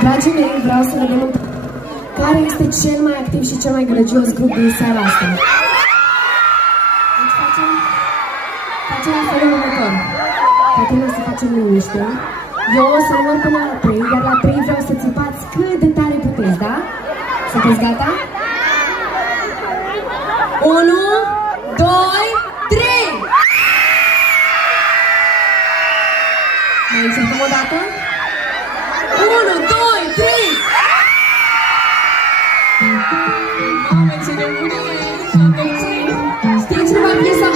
Dragii mei, vreau să vedem care este cel mai activ și cel mai gălăgios grup din seara asta. Deci facem la felul următor. Caterina, să facem liniște. Eu o să număr până la 3, iar la 3 vreau să țipați cât de tare puteți, da? Sunteți gata? 1, 2, 3! Mai încercăm o dată? 1, 2, 3! Mamă, ce nebunie! Știe cineva piesa